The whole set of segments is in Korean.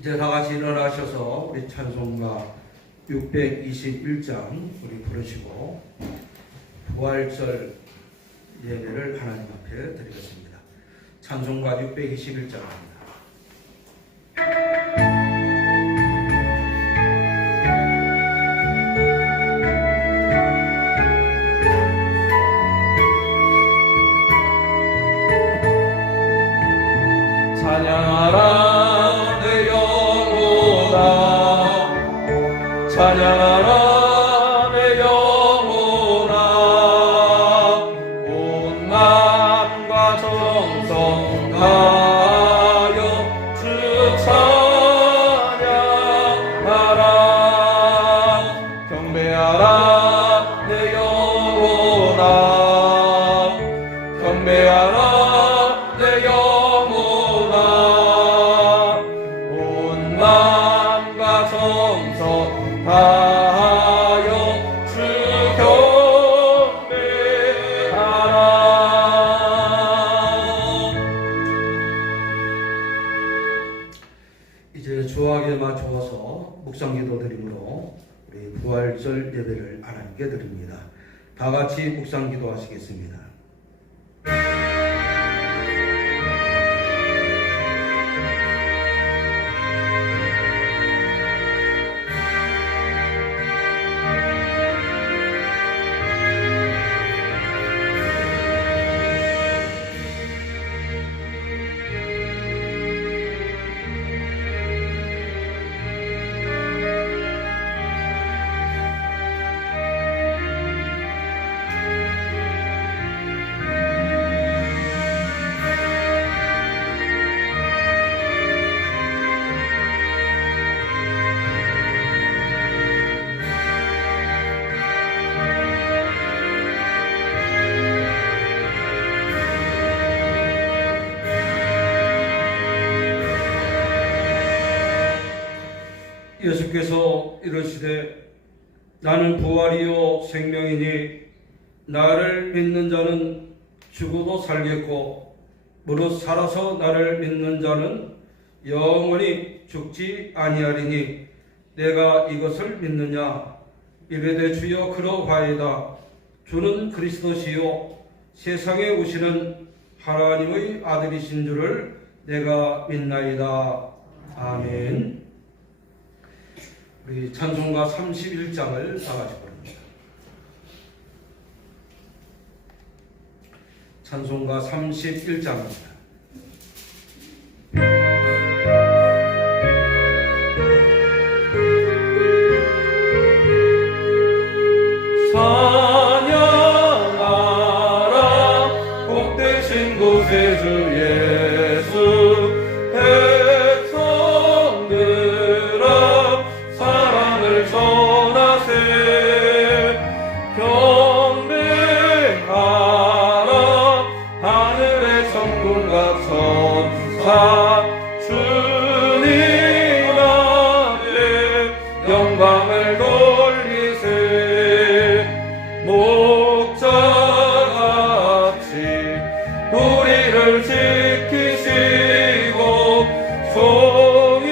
이제 다 같이 일어나셔서 우리 찬송가 621장 우리 부르시고 부활절 예배를 하나님 앞에 드리겠습니다. 찬송가 621장입니다. 찬양하라 내 영혼아, 찬양하라 내 영혼아, 온 마음과 정성 다하여 주 찬양하라. 경배하라 내 영혼아, 경배하라 내 영혼아, 온 마음과 정성 다하여 주 경배하라. 이제 주하게 맞추어서 묵상기도 드림으로 우리 부활절 예배를 하나님께 드립니다. 다 같이 묵상기도 하시겠습니다. 예수께서 이르시되 나는 부활이요 생명이니 나를 믿는 자는 죽어도 살겠고 무릇 살아서 나를 믿는 자는 영원히 죽지 아니하리니 내가 이것을 믿느냐. 이르되 주여 그러하이다. 주는 그리스도시요 세상에 오시는 하나님의 아들이신 줄을 내가 믿나이다. 아멘. 우리 찬송가 31장을 다 같이 부릅니다. 찬송가 31장입니다. 찬양하라 복되신 곳에 주 예수, 전하세. 경배하라 하늘의 천군과 천사, 주님 앞에 영광을 돌리세. 목자같이 우리를 지키시고 종일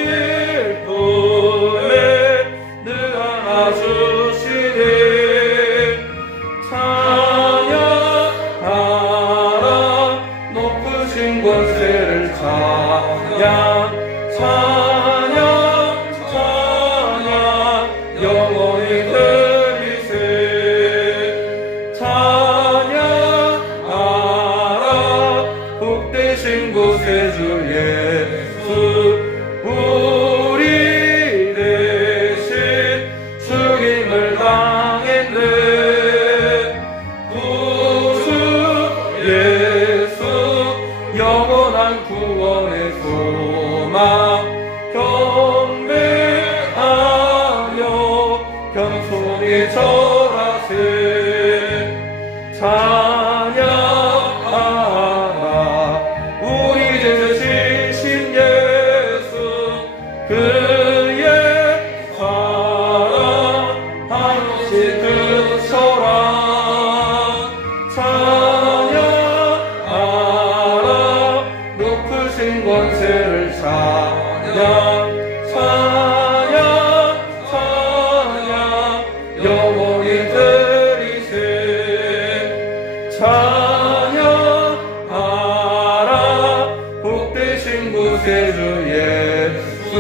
주시네. 찬양하라 높으신 권세를 찬양, 찬양, 찬양 영원히 들리세. 찬양하라 복되신 곳에 주 예수, 우리 대신 죽임을 당했네. 구주 예수 영원한 구원의 소망, 구세주 예수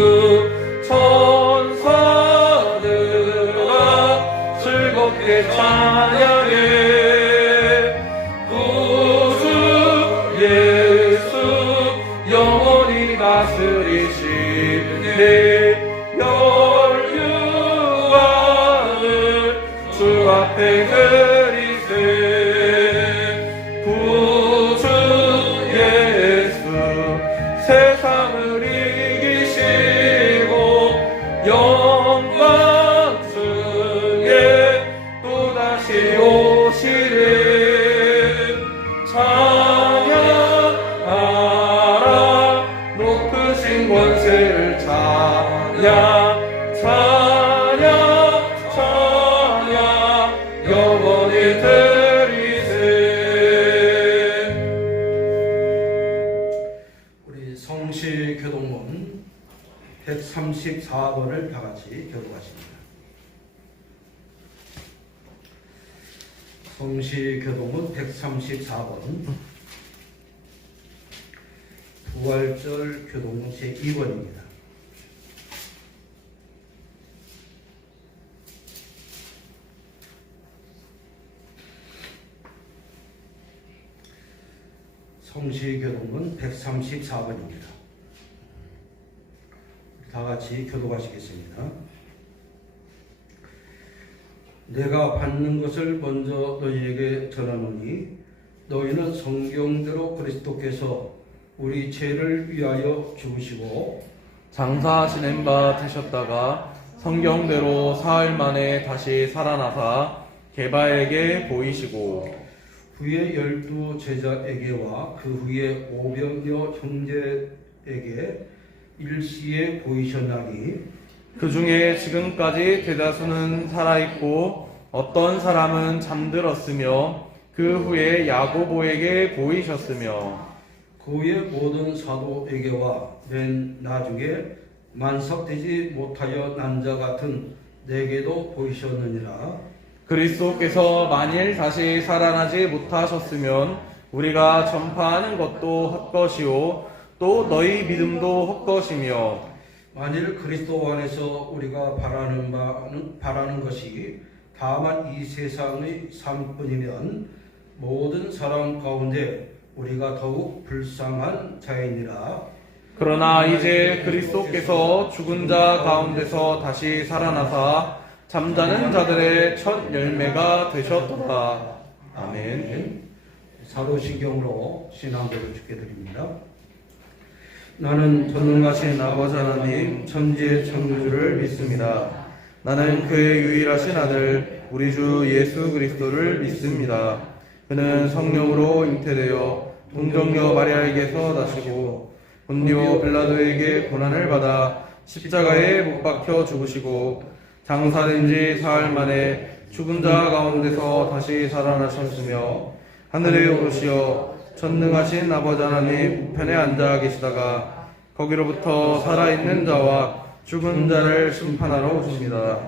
천사들아 즐겁게 찬양해 구주 예수 영원히 다스리시네 멸류관을 주 앞에 그리세 구주 예수 세상을 이기시고 영광 중에 또다시 오시리 찬양하라 높으신 권세를 찬양 찬양 찬양 영원히 드리세. 우리 성시교동문 134번을 다 같이 교독하십니다. 성시교동문 134번 부활절 교동문 제2번입니다. 성시교동문 134번입니다. 다 같이 교독하시겠습니다. 내가 받는 것을 먼저 너희에게 전하노니 너희는 성경대로 그리스도께서 우리 죄를 위하여 죽으시고 장사 지낸 바 되셨다가 성경대로 사흘 만에 다시 살아나사 게바에게 보이시고 후에 12 제자에게와 그 후에 500여 형제에게 일시에 보이셨나니 그 중에 지금까지 대다수는 살아있고 어떤 사람은 잠들었으며 그 후에 야고보에게 보이셨으며 그 후에 모든 사도에게와 맨 나중에 만삭되지 못하여 난 자 같은 내게도 보이셨느니라. 그리스도께서 만일 다시 살아나지 못하셨으면 우리가 전파하는 것도 헛것이요 또 너희 믿음도 헛것이며 만일 그리스도 안에서 우리가 바라는 것이 다만 이 세상의 삶뿐이면 모든 사람 가운데 우리가 더욱 불쌍한 자이니라. 그러나 이제 그리스도께서 죽은 자 가운데서 다시 살아나사 잠자는 자들의 첫 열매가 되셨도다. 아멘. 사도신경으로 신앙고를 주게 드립니다. 나는 전능하신 아버지 하나님 천지의 창조주를 믿습니다. 나는 그의 유일하신 아들 우리 주 예수 그리스도를 믿습니다. 그는 성령으로 잉태되어 동정녀 마리아에게서 나시고 본디오 빌라도에게 고난을 받아 십자가에 못 박혀 죽으시고 장사된 지 사흘 만에 죽은 자 가운데서 다시 살아나셨으며 하늘에 오르시어 전능하신 아버지 하나님 우편에 앉아 계시다가 거기로부터 살아있는 자와 죽은 자를 심판하러 오십니다.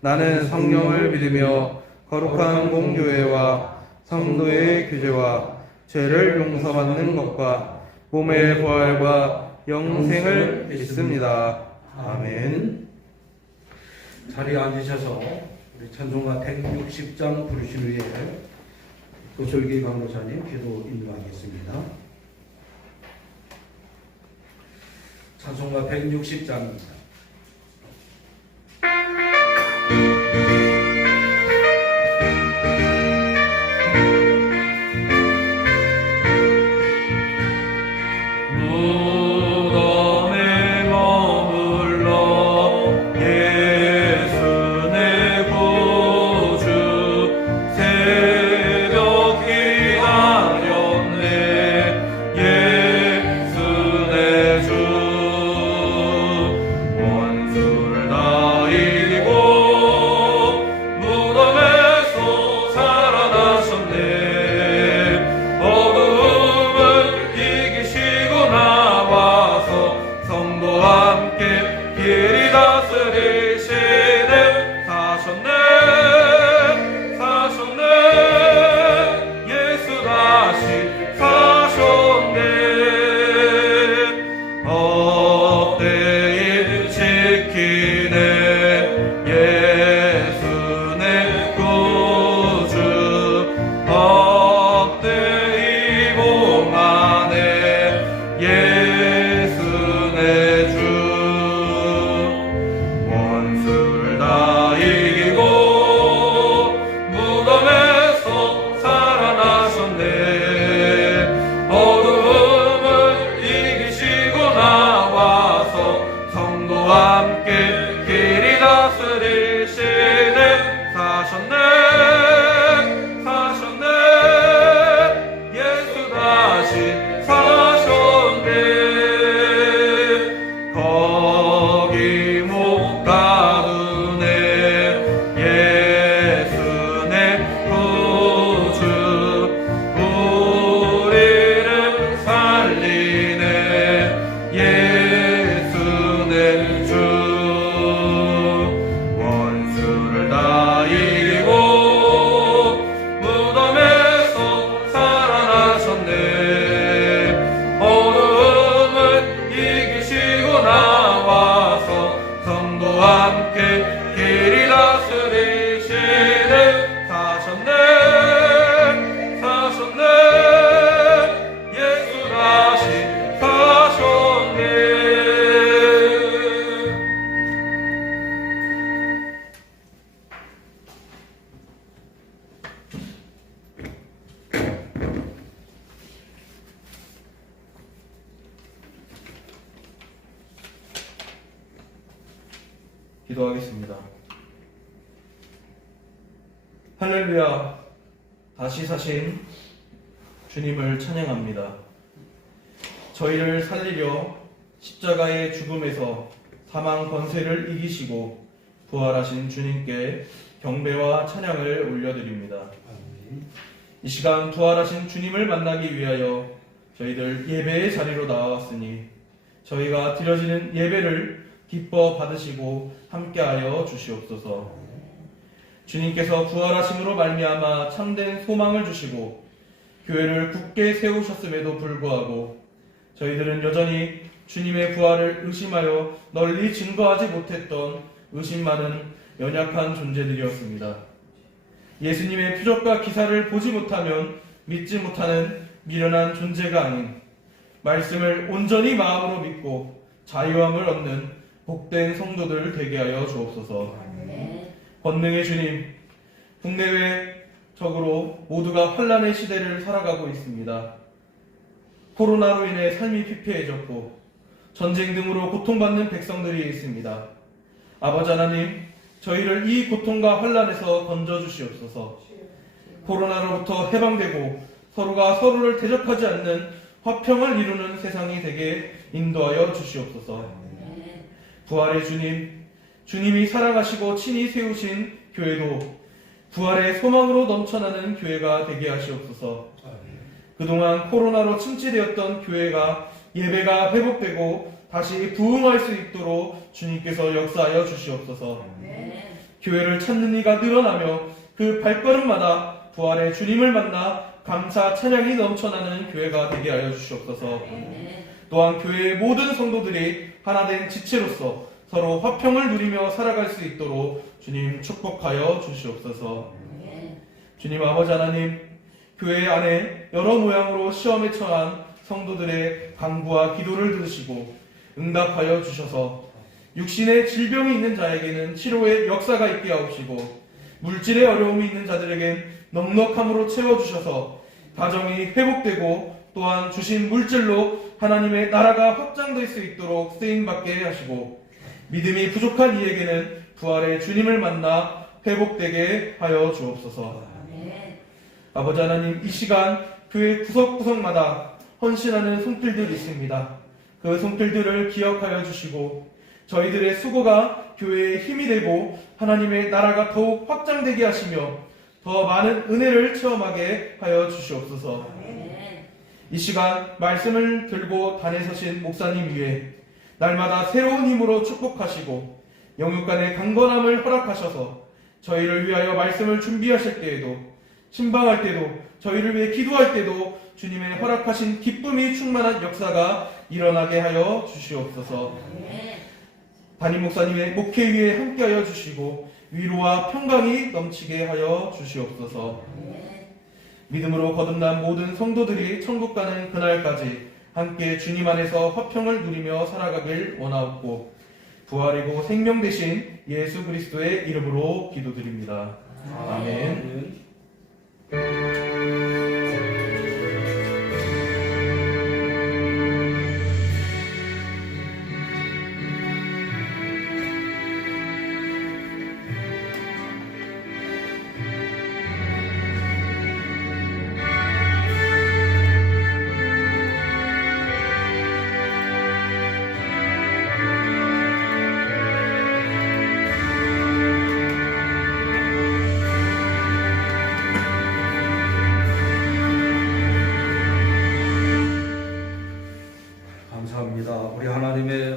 나는 성령을 믿으며 거룩한 공교회와 성도의 교제와 죄를 용서받는 것과 몸의 부활과 영생을 믿습니다. 아멘. 자리에 앉으셔서 우리 찬송가 160장 부르신 후에 고철기 강도사님 기도 인도하겠습니다. 찬송가 160장입니다. 사셨네. 저기 못 가두네 예수 내 구주 우리를 살리네 예수 내 주 원수를 다 이기고 무덤에서 살아나셨네 어둠을 이기시고 나와서 성도와 함께 길이 다스리시네 사셨네 사셨네 예수 다시 사셨네. 기도하겠습니다. 할렐루야, 다시 사신 주님을 찬양합니다. 저희를 살리려 십자가의 죽음에서 사망 권세를 이기시고 부활하신 주님께 경배와 찬양을 올려드립니다. 이 시간 부활하신 주님을 만나기 위하여 저희들 예배의 자리로 나왔으니 저희가 드려지는 예배를 기뻐 받으시고 함께하여 주시옵소서. 주님께서 부활하심으로 말미암아 참된 소망을 주시고 교회를 굳게 세우셨음에도 불구하고 저희들은 여전히 주님의 부활을 의심하여 널리 증거하지 못했던 의심 많은 연약한 존재들이었습니다. 예수님의 표적과 기사를 보지 못하면 믿지 못하는 미련한 존재가 아닌 말씀을 온전히 마음으로 믿고 자유함을 얻는 복된 성도들 되게 하여 주옵소서. 권능의 주님, 국내외적으로 모두가 환난의 시대를 살아가고 있습니다. 코로나로 인해 삶이 피폐해졌고 전쟁 등으로 고통받는 백성들이 있습니다. 아버지 하나님, 저희를 이 고통과 환난에서 건져주시옵소서. 코로나로부터 해방되고 서로가 서로를 대적하지 않는 화평을 이루는 세상이 되게 인도하여 주시옵소서. 부활의 주님, 주님이 사랑하시고 친히 세우신 교회도 부활의 소망으로 넘쳐나는 교회가 되게 하시옵소서. 그동안 코로나로 침체되었던 교회가 예배가 회복되고 다시 부흥할 수 있도록 주님께서 역사하여 주시옵소서. 교회를 찾는 이가 늘어나며 그 발걸음마다 부활의 주님을 만나 감사 찬양이 넘쳐나는 교회가 되게 하여 주시옵소서. 또한 교회의 모든 성도들이 하나된 지체로서 서로 화평을 누리며 살아갈 수 있도록 주님 축복하여 주시옵소서. 주님 아버지 하나님, 교회 안에 여러 모양으로 시험에 처한 성도들의 간구와 기도를 들으시고 응답하여 주셔서 육신의 질병이 있는 자에게는 치료의 역사가 있게 하옵시고 물질의 어려움이 있는 자들에겐 넉넉함으로 채워주셔서 가정이 회복되고 또한 주신 물질로 하나님의 나라가 확장될 수 있도록 쓰임받게 하시고 믿음이 부족한 이에게는 부활의 주님을 만나 회복되게 하여 주옵소서. 아버지 하나님, 이 시간 교회 구석구석마다 헌신하는 손길들이 있습니다. 그 손길들을 기억하여 주시고 저희들의 수고가 교회의 힘이 되고 하나님의 나라가 더욱 확장되게 하시며 더 많은 은혜를 체험하게 하여 주시옵소서. 이 시간 말씀을 들고 단에 서신 목사님 위에 날마다 새로운 힘으로 축복하시고 영육간의 강건함을 허락하셔서 저희를 위하여 말씀을 준비하실 때에도 신방할 때도 저희를 위해 기도할 때도 주님의 허락하신 기쁨이 충만한 역사가 일어나게 하여 주시옵소서. 담임 목사님의 목회 위에 함께하여 주시고 위로와 평강이 넘치게 하여 주시옵소서. 믿음으로 거듭난 모든 성도들이 천국 가는 그날까지 함께 주님 안에서 화평을 누리며 살아가길 원하옵고 부활이고 생명 되신 예수 그리스도의 이름으로 기도드립니다. 아멘.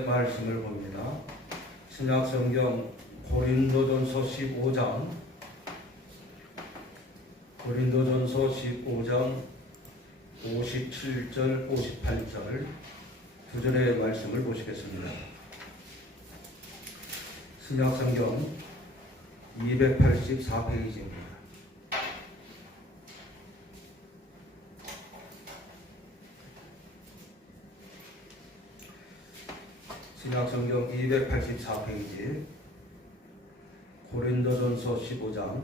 말씀을 봅니다. 신약성경 고린도전서 15장 57절 58절 두 절의 말씀을 보시겠습니다. 신약성경 284페이지입니다. 신약성경 284페이지 고린도전서 15장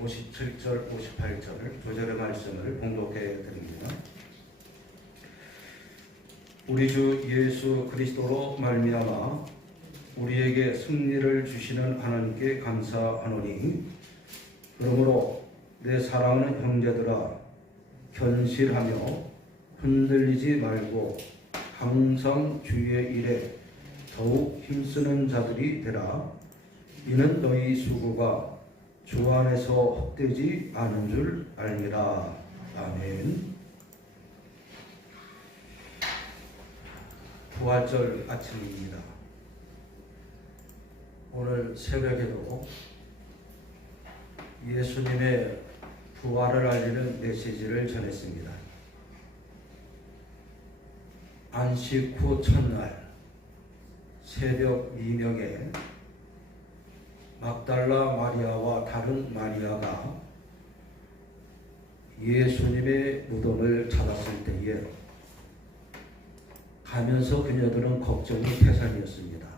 57절 58절 두 절의 말씀을 봉독해 드립니다. 우리 주 예수 그리스도로 말미암아 우리에게 승리를 주시는 하나님께 감사하노니, 그러므로 내 사랑하는 형제들아, 견실하며 흔들리지 말고 항상 주의 일에 더욱 힘쓰는 자들이 되라. 이는 너희 수고가 주 안에서 헛되지 않은 줄 알미라. 아멘. 부활절 아침입니다. 오늘 새벽에도 예수님의 부활을 알리는 메시지를 전했습니다. 안식 후 첫날 새벽 미명에 막달라 마리아와 다른 마리아가 예수님의 무덤을 찾았을 때에 가면서 그녀들은 걱정이 태산이었습니다.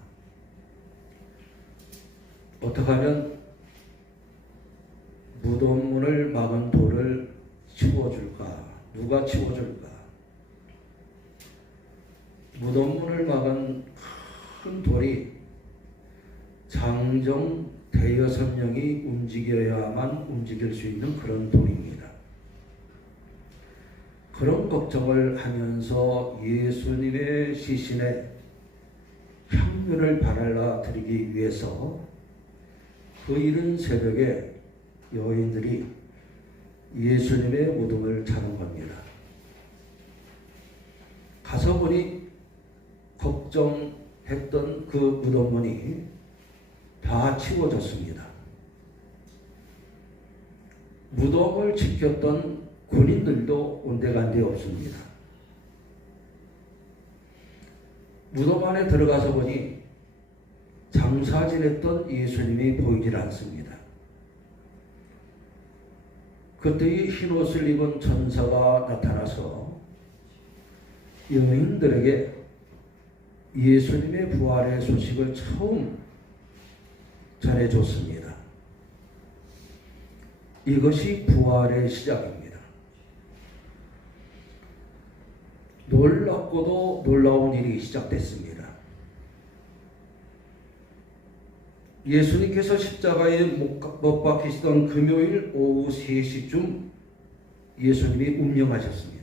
어떻게 하면 무덤문을 막은 돌을 치워줄까? 누가 치워줄까? 무덤문을 막은 큰 돌이 장정 대여섯 명이 움직여야만 움직일 수 있는 그런 돌입니다. 그런 걱정을 하면서 예수님의 시신에 향유를 바랄라 드리기 위해서 그 이른 새벽에 여인들이 예수님의 무덤을 찾은 겁니다. 가서 보니 걱정했던 그 무덤문이 다 치워졌습니다. 무덤을 지켰던 군인들도 온데간데 없습니다. 무덤 안에 들어가서 보니 장사 지냈던 예수님이 보이질 않습니다. 그때 흰옷을 입은 천사가 나타나서 여인들에게 예수님의 부활의 소식을 처음 전해줬습니다. 이것이 부활의 시작입니다. 놀랍고도 놀라운 일이 시작됐습니다. 예수님께서 십자가에 못 박히시던 금요일 오후 3시쯤 예수님이 운명하셨습니다.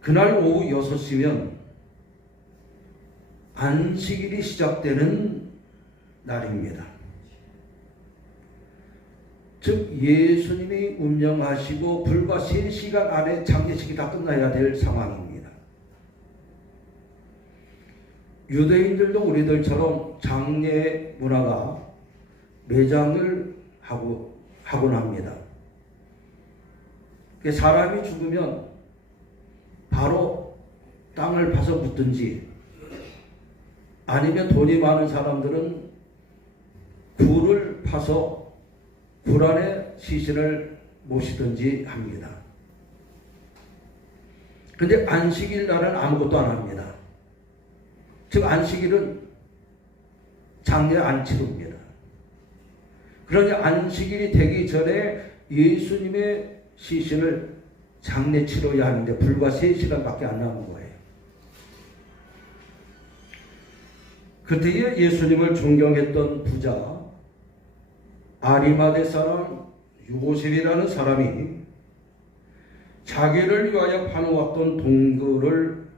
그날 오후 6시면 안식일이 시작되는 날입니다. 즉 예수님이 운명하시고 불과 3시간 안에 장례식이 다 끝나야 될 상황입니다. 유대인들도 우리들처럼 장례 문화가 매장을 하곤 합니다. 사람이 죽으면 바로 땅을 파서 묻든지, 아니면 돈이 많은 사람들은 굴을 파서 굴 안에 시신을 모시든지 합니다. 그런데 안식일 날은 아무것도 안 합니다. 즉 안식일은 장례 안 치릅니다. 그러니 안식일이 되기 전에 예수님의 시신을 장례 치러야 하는데 불과 3시간밖에 안 남은 거예요. 그때에 예수님을 존경했던 부자 아리마대 사람 요셉이라는 사람이 자기를 위하여 파놓았던 동굴을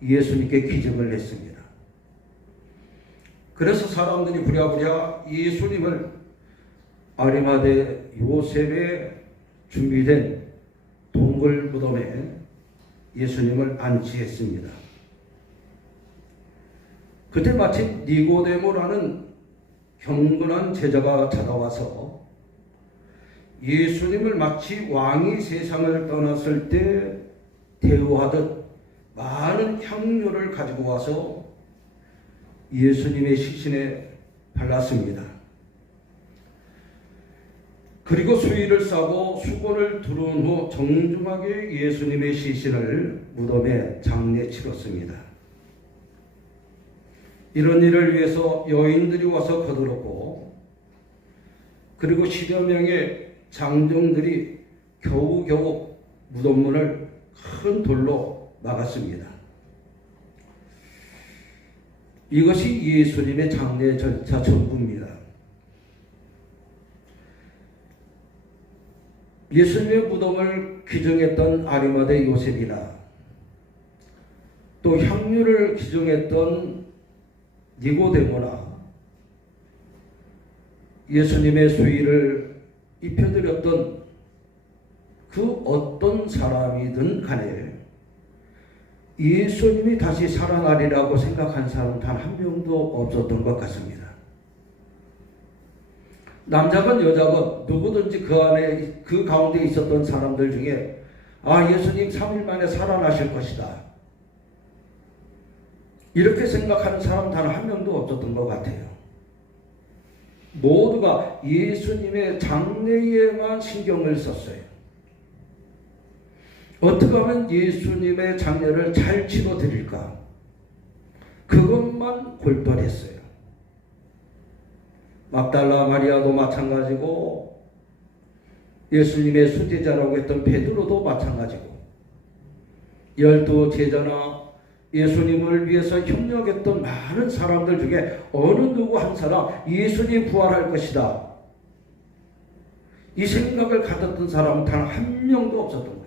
예수님께 기증을 했습니다. 그래서 사람들이 부랴부랴 예수님을 아리마대 요셉의 준비된 동굴 무덤에 예수님을 안치했습니다. 그때 마침 니고데모라는 경건한 제자가 찾아와서 예수님을 마치 왕이 세상을 떠났을 때 대우하듯 많은 향료를 가지고 와서 예수님의 시신에 발랐습니다. 그리고 수의를 싸고 수건을 두른 후 정중하게 예수님의 시신을 무덤에 장례 치렀습니다. 이런 일을 위해서 여인들이 와서 거들었고, 그리고 10여 명의 장정들이 겨우겨우 무덤문을 큰 돌로 막았습니다. 이것이 예수님의 장례 절차 전부입니다. 예수님의 무덤을 기증했던 아리마대 요셉이나 또 향유를 기증했던 니고데모나 예수님의 수의를 입혀드렸던 그 어떤 사람이든 간에 예수님이 다시 살아나리라고 생각한 사람은 단 한 명도 없었던 것 같습니다. 남자건 여자건 누구든지 그 가운데 있었던 사람들 중에 예수님 3일 만에 살아나실 것이다, 이렇게 생각하는 사람 단 한 명도 없었던 것 같아요. 모두가 예수님의 장례에만 신경을 썼어요. 어떻게 하면 예수님의 장례를 잘 치러드릴까, 그것만 골똘했어요. 막달라 마리아도 마찬가지고, 예수님의 수제자라고 했던 베드로도 마찬가지고, 12 제자나 예수님을 위해서 협력했던 많은 사람들 중에 어느 누구 한 사람 예수님 부활할 것이다, 이 생각을 가졌던 사람은 단 한 명도 없었던 거예요.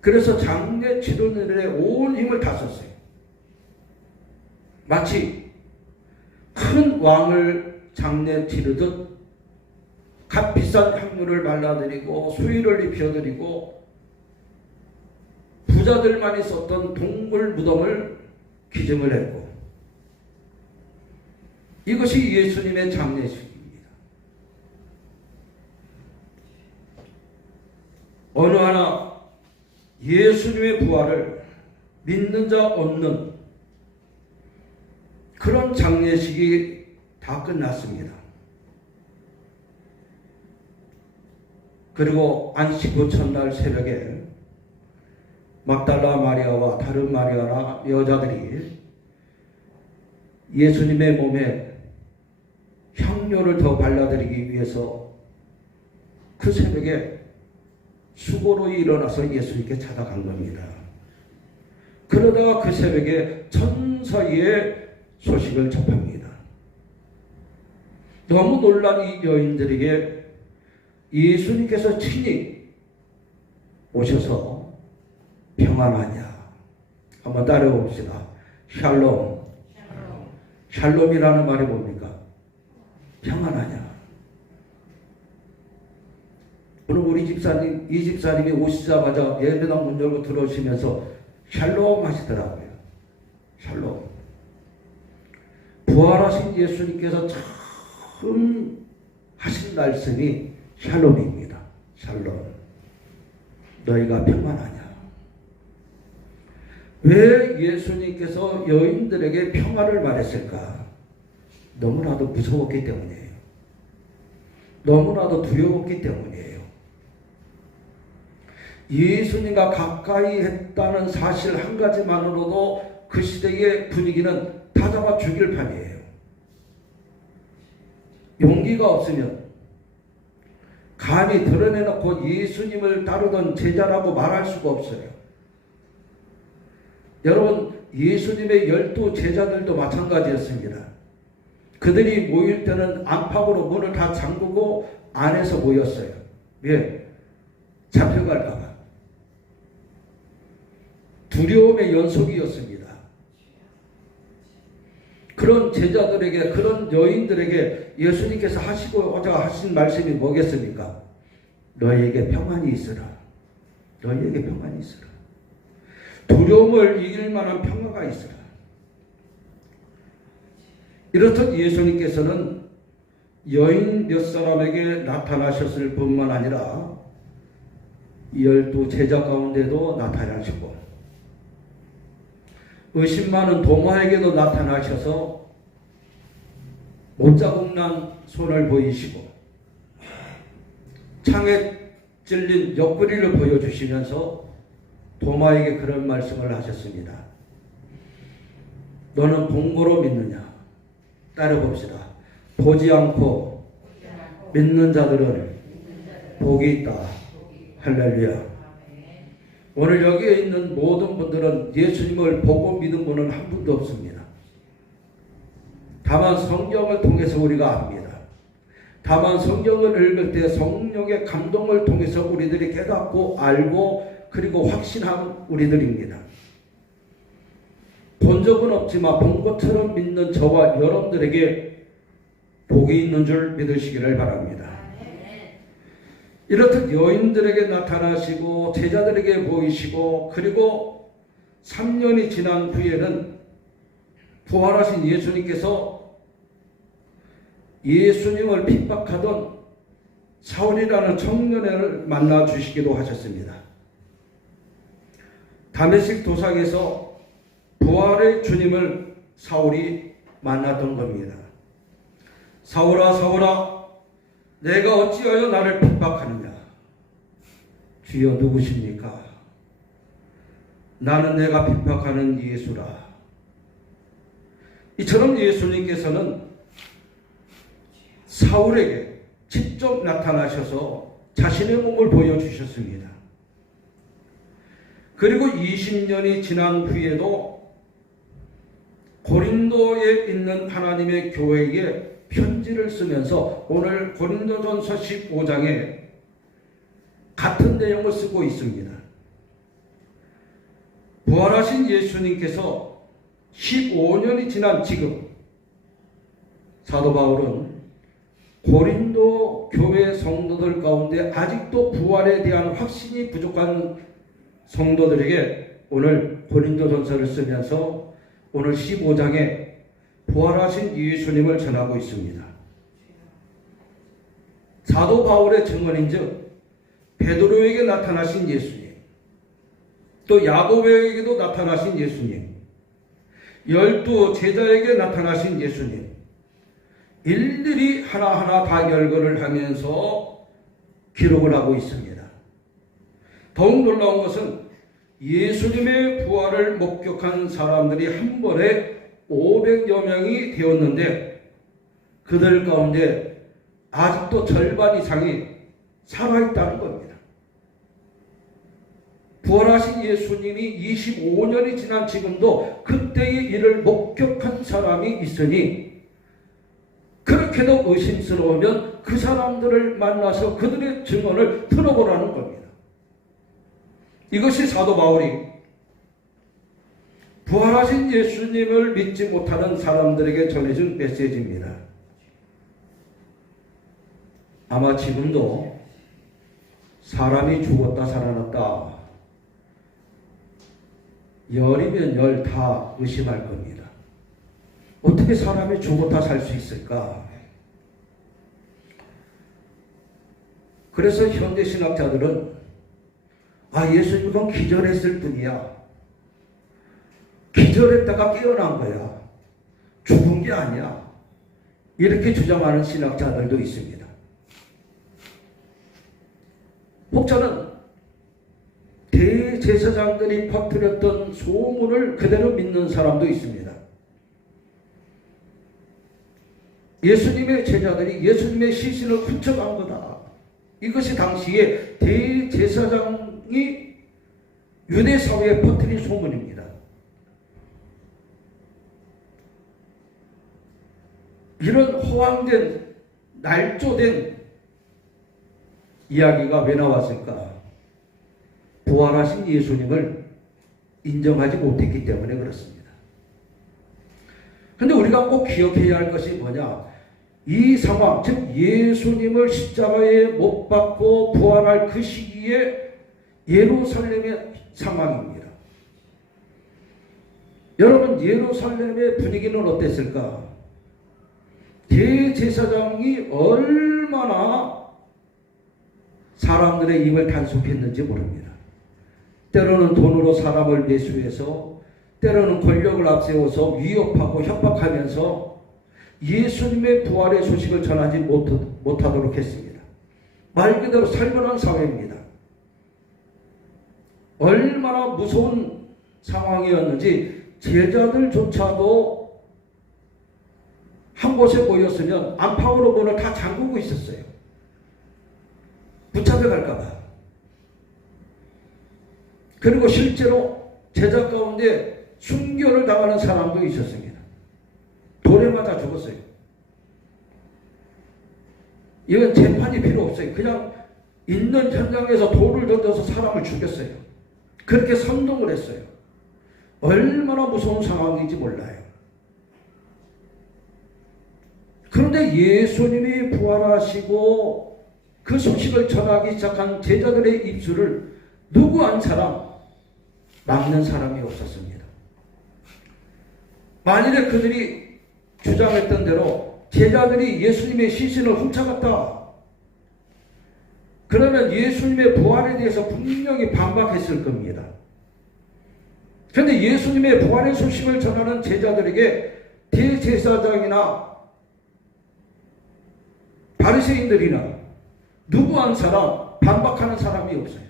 그래서 장례 치료들에 온 힘을 다 썼어요. 마치 큰 왕을 장례 치르듯 값비싼 향유를 발라드리고 수의를 입혀드리고 부자들만이 썼던 동굴 무덤을 기증을 했고, 이것이 예수님의 장례식입니다. 어느 하나 예수님의 부활을 믿는 자 없는 그런 장례식이 다 끝났습니다. 그리고 안식 후 첫날 새벽에 막달라 마리아와 다른 마리아나 여자들이 예수님의 몸에 향료를 더 발라드리기 위해서 그 새벽에 수고로 일어나서 예수님께 찾아간 겁니다. 그러다가 그 새벽에 천사의 소식을 접합니다. 너무 놀란 이 여인들에게 예수님께서 친히 오셔서 평안하냐, 한번 따라해봅시다. 샬롬. 샬롬이라는 말이 뭡니까? 평안하냐. 오늘 우리 집사님, 이 집사님이 오시자마자 예배당 문 열고 들어오시면서 샬롬 하시더라고요. 샬롬. 부활하신 예수님께서 처음 하신 말씀이 샬롬입니다. 샬롬. 너희가 평안하냐. 왜 예수님께서 여인들에게 평안을 말했을까? 너무나도 무서웠기 때문이에요. 너무나도 두려웠기 때문이에요. 예수님과 가까이 했다는 사실 한 가지만으로도 그 시대의 분위기는 다 잡아 죽일 판이에요. 용기가 없으면 감히 드러내놓고 예수님을 따르던 제자라고 말할 수가 없어요. 여러분, 예수님의 12 제자들도 마찬가지였습니다. 그들이 모일 때는 안팎으로 문을 다 잠그고 안에서 모였어요. 왜? 잡혀갈까 봐. 두려움의 연속이었습니다. 그런 제자들에게, 그런 여인들에게 예수님께서 하시고자 하신 말씀이 뭐겠습니까? 너희에게 평안이 있으라. 너희에게 평안이 있으라. 두려움을 이길 만한 평화가 있으라. 이렇듯 예수님께서는 여인 몇 사람에게 나타나셨을 뿐만 아니라 12 제자 가운데도 나타나시고 의심 많은 도마에게도 나타나셔서 못자국 난 손을 보이시고 창에 찔린 옆구리를 보여주시면서 도마에게 그런 말씀을 하셨습니다. 너는 본고로 믿느냐? 따라봅시다. 보지 않고 믿는 자들은 복이 있다. 할렐루야. 오늘 여기에 있는 모든 분들은 예수님을 보고 믿은 분은 한 분도 없습니다. 다만 성경을 통해서 우리가 압니다. 다만 성경을 읽을 때 성령의 감동을 통해서 우리들이 깨닫고 알고 그리고 확신한 우리들입니다. 본 적은 없지만 본 것처럼 믿는 저와 여러분들에게 복이 있는 줄 믿으시기를 바랍니다. 이렇듯 여인들에게 나타나시고 제자들에게 보이시고 그리고 3년이 지난 후에는 부활하신 예수님께서 예수님을 핍박하던 사울이라는 청년을 만나 주시기도 하셨습니다. 다메섹 도상에서 부활의 주님을 사울이 만났던 겁니다. 사울아 사울아 내가 어찌하여 나를 핍박하느냐? 주여 누구십니까? 나는 내가 핍박하는 예수라. 이처럼 예수님께서는 사울에게 직접 나타나셔서 자신의 몸을 보여주셨습니다. 그리고 20년이 지난 후에도 고린도에 있는 하나님의 교회에 편지를 쓰면서 오늘 고린도전서 15장에 같은 내용을 쓰고 있습니다. 부활하신 예수님께서 15년이 지난 지금 사도 바울은 고린도 교회 성도들 가운데 아직도 부활에 대한 확신이 부족한 성도들에게 오늘 고린도전서를 쓰면서 오늘 15장에 부활하신 예수님을 전하고 있습니다. 사도 바울의 증언인즉 베드로에게 나타나신 예수님, 또 야고보에게도 나타나신 예수님, 12 제자에게 나타나신 예수님, 일일이 하나하나 다 열거를 하면서 기록을 하고 있습니다. 더욱 놀라운 것은 예수님의 부활을 목격한 사람들이 한 번에 500여 명이 되었는데 그들 가운데 아직도 절반 이상이 살아있다는 겁니다. 부활하신 예수님이 25년이 지난 지금도 그때의 일을 목격한 사람이 있으니 그렇게도 의심스러우면 그 사람들을 만나서 그들의 증언을 들어보라는 겁니다. 이것이 사도 바울이 부활하신 예수님을 믿지 못하는 사람들에게 전해준 메시지입니다. 아마 지금도 사람이 죽었다 살아났다 열이면 열 다 의심할 겁니다. 어떻게 사람이 죽었다 살 수 있을까? 그래서 현대 신학자들은 예수님은 기절했을 뿐이야. 기절했다가 깨어난 거야. 죽은 게 아니야. 이렇게 주장하는 신학자들도 있습니다. 혹자는 대제사장들이 퍼뜨렸던 소문을 그대로 믿는 사람도 있습니다. 예수님의 제자들이 예수님의 시신을 훔쳐간 거다. 이것이 당시에 대제사장이 유대 사회에 퍼뜨린 소문입니다. 이런 허황된 날조된 이야기가 왜 나왔을까? 부활하신 예수님을 인정하지 못했기 때문에 그렇습니다. 그런데 우리가 꼭 기억해야 할 것이 뭐냐? 이 상황, 즉 예수님을 십자가에 못 박고 부활할 그 시기에 예루살렘의 상황입니다. 여러분, 예루살렘의 분위기는 어땠을까? 대제사장이 얼마나 사람들의 입을 단속했는지 모릅니다. 때로는 돈으로 사람을 매수해서, 때로는 권력을 앞세워서 위협하고 협박하면서 예수님의 부활의 소식을 전하지 못하도록 했습니다. 말 그대로 살벌한 사회입니다. 얼마나 무서운 상황이었는지 제자들조차도 한 곳에 모였으면 안팎으로 문을 다 잠그고 있었어요. 붙잡혀갈까봐. 그리고 실제로 제자 가운데 순교를 당하는 사람도 있었습니다. 돌에 맞아 죽었어요. 이건 재판이 필요 없어요. 그냥 있는 현장에서 돌을 던져서 사람을 죽였어요. 그렇게 선동을 했어요. 얼마나 무서운 상황인지 몰라요. 그런데 예수님이 부활하시고 그 소식을 전하기 시작한 제자들의 입술을 누구 한 사람 막는 사람이 없었습니다. 만일에 그들이 주장했던 대로 제자들이 예수님의 시신을 훔쳐갔다, 그러면 예수님의 부활에 대해서 분명히 반박했을 겁니다. 그런데 예수님의 부활의 소식을 전하는 제자들에게 대제사장이나 바리새인들이나 누구 한 사람 반박하는 사람이 없어요.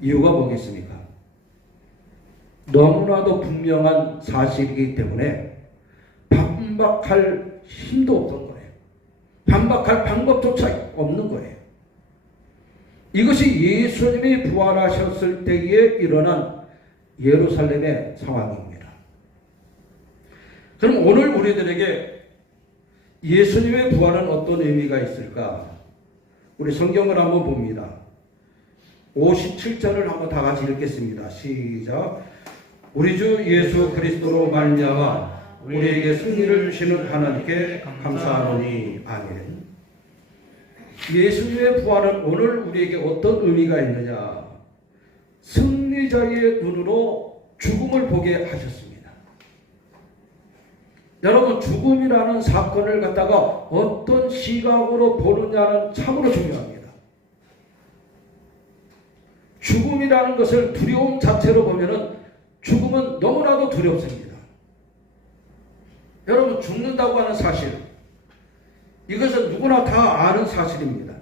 이유가 뭐겠습니까? 너무나도 분명한 사실이기 때문에 반박할 힘도 없던 거예요. 반박할 방법조차 없는 거예요. 이것이 예수님이 부활하셨을 때에 일어난 예루살렘의 상황입니다. 그럼 오늘 우리들에게 예수님의 부활은 어떤 의미가 있을까? 우리 성경을 한번 봅니다. 57절을 한번 다 같이 읽겠습니다. 시작. 우리 주 예수 그리스도로 말미암아 우리에게 승리를 주시는 하나님께 감사하노니. 아멘. 예수님의 부활은 오늘 우리에게 어떤 의미가 있느냐? 승리자의 눈으로 죽음을 보게 하셨습니다. 여러분, 죽음이라는 사건을 갖다가 어떤 시각으로 보느냐는 참으로 중요합니다. 죽음이라는 것을 두려움 자체로 보면은 죽음은 너무나도 두렵습니다. 여러분, 죽는다고 하는 사실, 이것은 누구나 다 아는 사실입니다.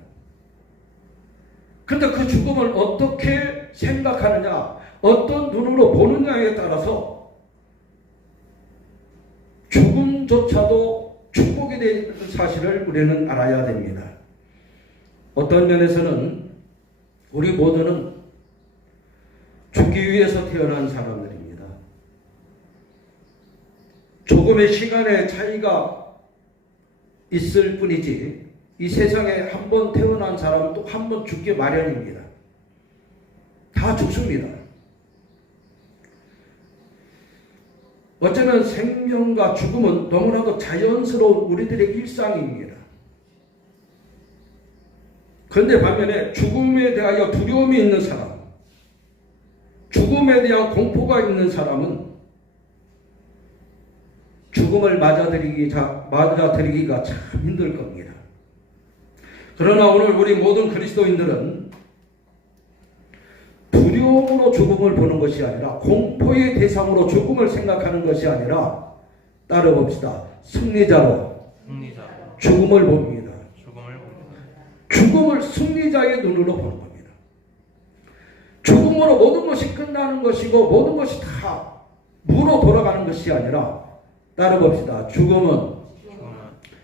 그런데 그 죽음을 어떻게 생각하느냐, 어떤 눈으로 보느냐에 따라서 죽음조차도 축복이 되는 사실을 우리는 알아야 됩니다. 어떤 면에서는 우리 모두는 죽기 위해서 태어난 사람들입니다. 조금의 시간의 차이가 있을 뿐이지 이 세상에 한 번 태어난 사람은 또 한 번 죽기 마련입니다. 다 죽습니다. 어쩌면 생명과 죽음은 너무나도 자연스러운 우리들의 일상입니다. 그런데 반면에 죽음에 대하여 두려움이 있는 사람, 죽음에 대한 공포가 있는 사람은 죽음을 맞아들이기가 참 힘들 겁니다. 그러나 오늘 우리 모든 그리스도인들은 두려움으로 죽음을 보는 것이 아니라, 공포의 대상으로 죽음을 생각하는 것이 아니라, 따라봅시다. 승리자로 죽음을 봅니다. 죽음을 승리자의 눈으로 보는 겁니다. 죽음으로 모든 것이 끝나는 것이고 모든 것이 다 무로 돌아가는 것이 아니라, 따라봅시다. 죽음은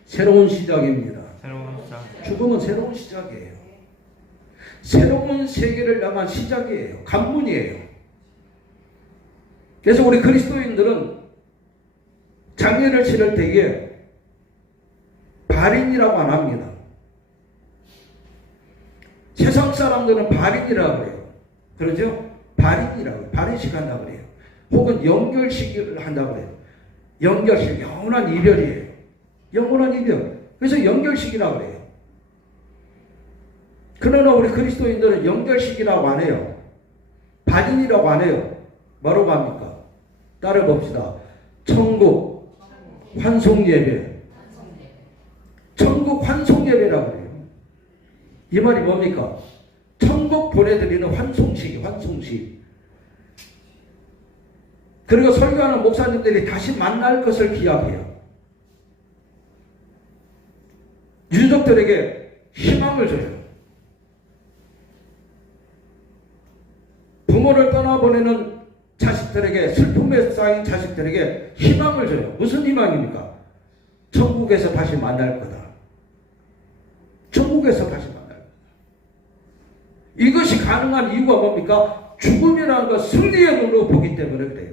새로운 시작입니다. 죽음은 새로운 시작이에요. 새로운 세계를 향한 시작이에요. 관문이에요. 그래서 우리 그리스도인들은 장례를 치를 때에 발인이라고 안 합니다. 세상 사람들은 발인이라고 해요. 그러죠? 발인이라고 해요. 발인식 한다고 해요. 혹은 연결식을 한다고 해요. 연결식, 영원한 이별이에요. 영원한 이별. 그래서 연결식이라고 해요. 그러나 우리 그리스도인들은 영결식이라고 안 해요. 발인이라고 안 해요. 뭐라고 합니까? 따라 봅시다. 천국 환송예배. 천국 환송예배라고 해요. 이 말이 뭡니까? 천국 보내드리는 환송식. 그리고 설교하는 목사님들이 다시 만날 것을 기약해요. 유족들에게 희망을 줘요. 부모를 떠나보내는 자식들에게, 슬픔에 쌓인 자식들에게 희망을 줘요. 무슨 희망입니까? 천국에서 다시 만날 거다. 천국에서 다시 만날 거다. 이것이 가능한 이유가 뭡니까? 죽음이라는 것 승리의 눈으로 보기 때문에 그래요.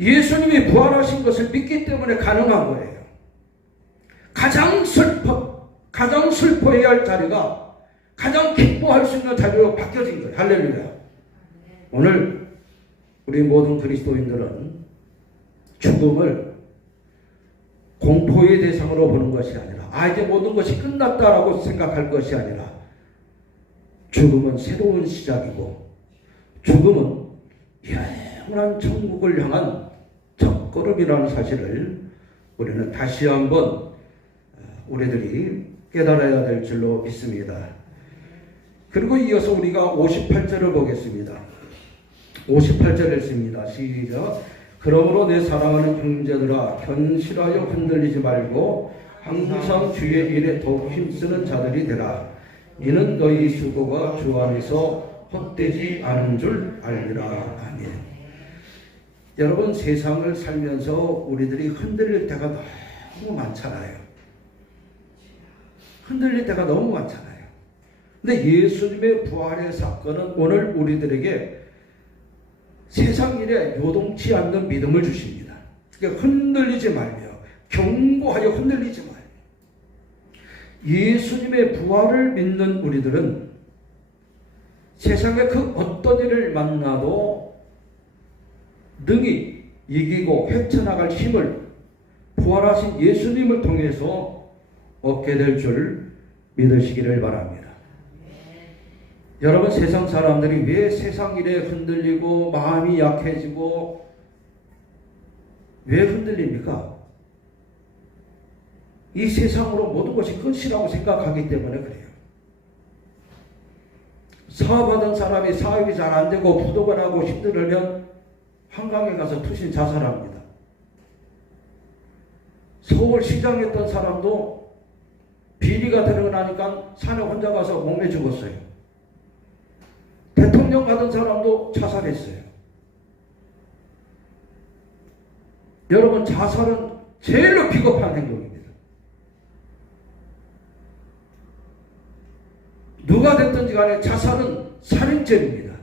예수님이 부활하신 것을 믿기 때문에 가능한 거예요. 가장 슬퍼해야 할 자리가 가장 기뻐할 수 있는 자리로 바뀌어진 거예요. 할렐루야. 오늘 우리 모든 그리스도인들은 죽음을 공포의 대상으로 보는 것이 아니라 이제 모든 것이 끝났다라고 생각할 것이 아니라 죽음은 새로운 시작이고 죽음은 영원한 천국을 향한 첫걸음이라는 사실을 우리는 다시 한번 우리들이 깨달아야 될 줄로 믿습니다. 그리고 이어서 우리가 58절을 보겠습니다. 58절 읽습니다. 시작. 그러므로 내 사랑하는 형제들아 견실하여 흔들리지 말고 항상 주의 일에 더욱 힘쓰는 자들이 되라. 이는 너희 수고가 주 안에서 헛되지 않은 줄 알리라. 아멘. 여러분, 세상을 살면서 우리들이 흔들릴 때가 너무 많잖아요. 흔들릴 때가 너무 많잖아요. 근데 예수님의 부활의 사건은 오늘 우리들에게 세상 일에 요동치 않는 믿음을 주십니다. 그러니까 흔들리지 말며 경고하여 흔들리지 말며 예수님의 부활을 믿는 우리들은 세상의 그 어떤 일을 만나도 능히 이기고 헤쳐나갈 힘을 부활하신 예수님을 통해서 얻게 될 줄 믿으시기를 바랍니다. 여러분, 세상 사람들이 왜 세상 일에 흔들리고 마음이 약해지고 왜 흔들립니까? 이 세상으로 모든 것이 끝이라고 생각하기 때문에 그래요. 사업하던 사람이 사업이 잘 안 되고 부도가 나고 힘들면 한강에 가서 투신 자살합니다. 서울시장 했던 사람도 비리가 드러나니까 산에 혼자 가서 몸에 죽었어요. 대통령 가던 사람도 자살했어요. 여러분, 자살은 제일로 비겁한 행동입니다. 누가 됐든지 간에 자살은 살인죄입니다.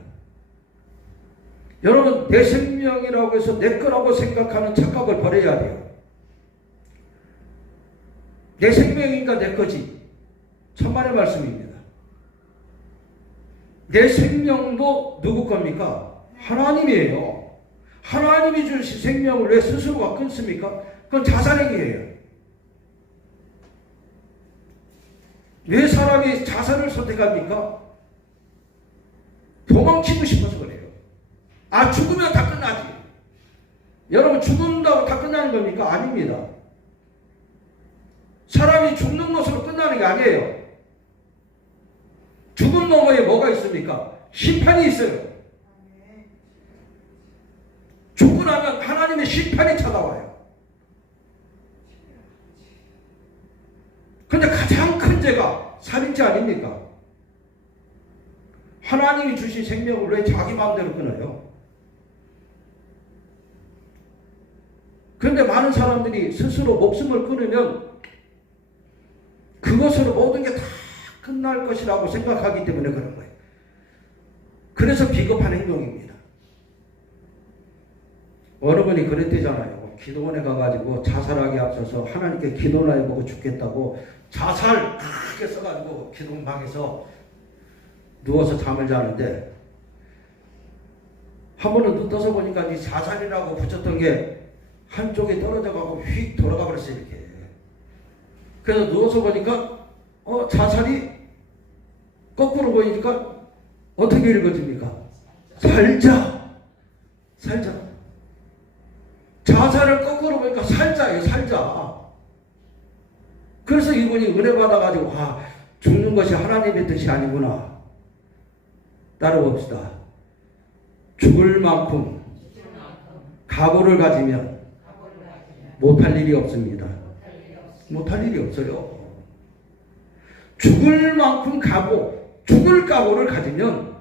여러분, 내 생명이라고 해서 내 거라고 생각하는 착각을 버려야 돼요. 내 생명인가 내 거지. 천만의 말씀입니다. 내 생명도 누구 겁니까? 하나님이에요. 하나님이 주신 생명을 왜 스스로가 끊습니까? 그건 자살행위예요. 왜 사람이 자살을 선택합니까? 도망치고 싶어서 그래요. 죽으면 다 끝나지. 여러분, 죽는다고 다 끝나는 겁니까? 아닙니다. 사람이 죽는 것으로 끝나는 게 아니에요. 죽음 너머에 뭐가 있습니까? 심판이 있어요. 죽고 나면 하나님의 심판이 찾아와요. 근데 가장 큰 죄가 살인죄 아닙니까? 하나님이 주신 생명을 왜 자기 마음대로 끊어요? 그런데 많은 사람들이 스스로 목숨을 끊으면 그것으로 모든 게 다 끝날 것이라고 생각하기 때문에 그런 거예요. 그래서 비겁한 행동입니다. 어느 분이 그랬대잖아요. 기도원에 가가지고 자살하기 앞서서 하나님께 기도나 해보고 죽겠다고 자살 크게 써가지고 기도방에서 누워서 잠을 자는데 한 번은 눈 떠서 보니까 이 자살이라고 붙였던 게 한쪽에 떨어져가고 휙 돌아가 버렸어요. 이렇게. 그래서 누워서 보니까 자살이 거꾸로 보이니까 어떻게 읽어집니까? 살자. 살자. 자살을 거꾸로 보니까 살자예요. 살자. 그래서 이분이 은혜 받아가지고 죽는 것이 하나님의 뜻이 아니구나. 따라봅시다. 죽을 만큼 각오를 가지면 못할 일이 없습니다. 못할 일이 없어요. 죽을 만큼 각오, 죽을 각오를 가지면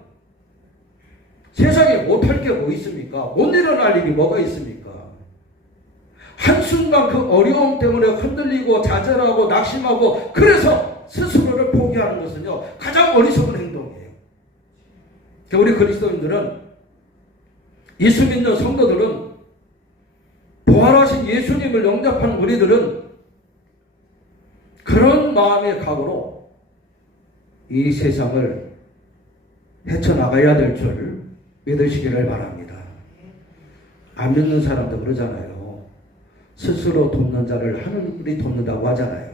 세상에 못할 게 뭐 있습니까? 못 일어날 일이 뭐가 있습니까? 한순간 그 어려움 때문에 흔들리고 좌절하고 낙심하고 그래서 스스로를 포기하는 것은요, 가장 어리석은 행동이에요. 우리 그리스도인들은, 예수 믿는 성도들은, 부활하신 예수님을 영접한 우리들은 그런 마음의 각오로 이 세상을 헤쳐나가야 될 줄 믿으시기를 바랍니다. 안 믿는 사람도 그러잖아요. 스스로 돕는 자를 하늘이 돕는다고 하잖아요.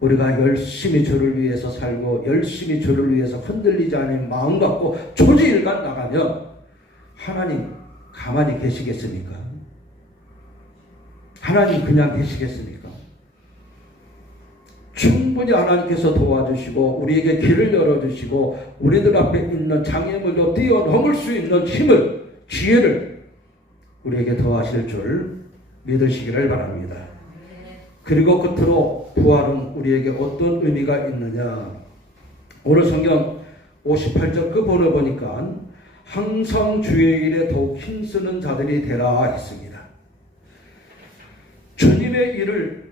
우리가 열심히 주를 위해서 살고 열심히 주를 위해서 흔들리지 않은 마음 갖고 조지일간 나가면 하나님 가만히 계시겠습니까? 하나님 그냥 계시겠습니까? 충분히 하나님께서 도와주시고 우리에게 길을 열어주시고 우리들 앞에 있는 장애물도 뛰어넘을 수 있는 힘을, 지혜를 우리에게 더하실 줄 믿으시기를 바랍니다. 그리고 끝으로 부활은 우리에게 어떤 의미가 있느냐. 오늘 성경 58절 끝부분을 보니까 항상 주의 일에 더욱 힘쓰는 자들이 되라 했습니다. 주님의 일을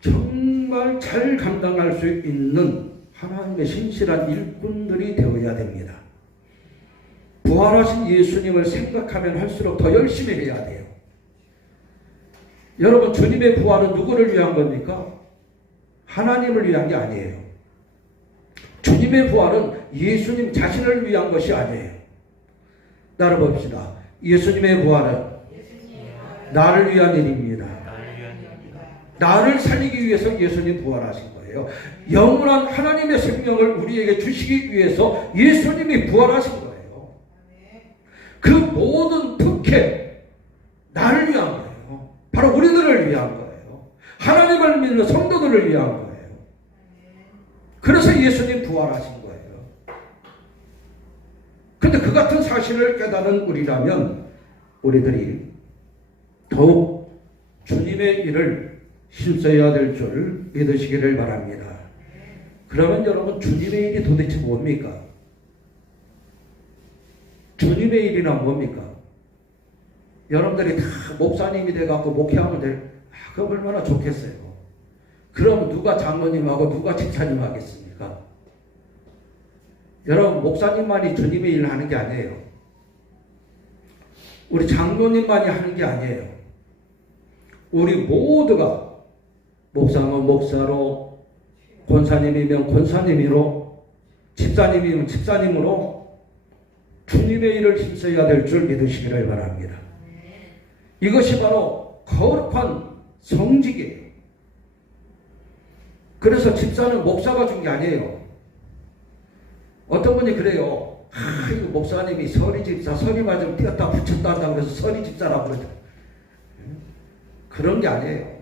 정말 잘 감당할 수 있는 하나님의 신실한 일꾼들이 되어야 됩니다. 부활하신 예수님을 생각하면 할수록 더 열심히 해야 돼요. 여러분, 주님의 부활은 누구를 위한 겁니까? 하나님을 위한 게 아니에요. 주님의 부활은 예수님 자신을 위한 것이 아니에요. 따라 봅시다. 예수님의 부활은 나를 위한 일입니다. 나를 살리기 위해서 예수님 부활하신 거예요. 영원한 하나님의 생명을 우리에게 주시기 위해서 예수님이 부활하신 거예요. 그 모든 특혜, 나를 위한 거예요. 바로 우리들을 위한 거예요. 하나님을 믿는 성도들을 위한 거예요. 그래서 예수님 부활하신 거예요. 근데 그 같은 사실을 깨달은 우리라면 우리들이 더욱 주님의 일을 힘써야 될 줄 믿으시기를 바랍니다. 그러면 여러분, 주님의 일이 도대체 뭡니까? 주님의 일이나 뭡니까? 여러분들이 다 목사님이 돼갖고 목회하면 그럼 얼마나 좋겠어요. 그럼 누가 장로님하고 누가 집사님 하겠습니까? 여러분, 목사님만이 주님의 일을 하는 게 아니에요. 우리 장로님만이 하는 게 아니에요. 우리 모두가 목사면 목사로, 권사님이면 권사님으로, 집사님이면 집사님으로 주님의 일을 힘써야 될 줄 믿으시기를 바랍니다. 이것이 바로 거룩한 성직이에요. 그래서 집사는 목사가 준 게 아니에요. 어떤 분이 그래요. 이거 목사님이 서리 집사, 서리 맞으면 띄었다 붙였다 한다고 해서 서리 집사라고 그러죠. 그런 게 아니에요.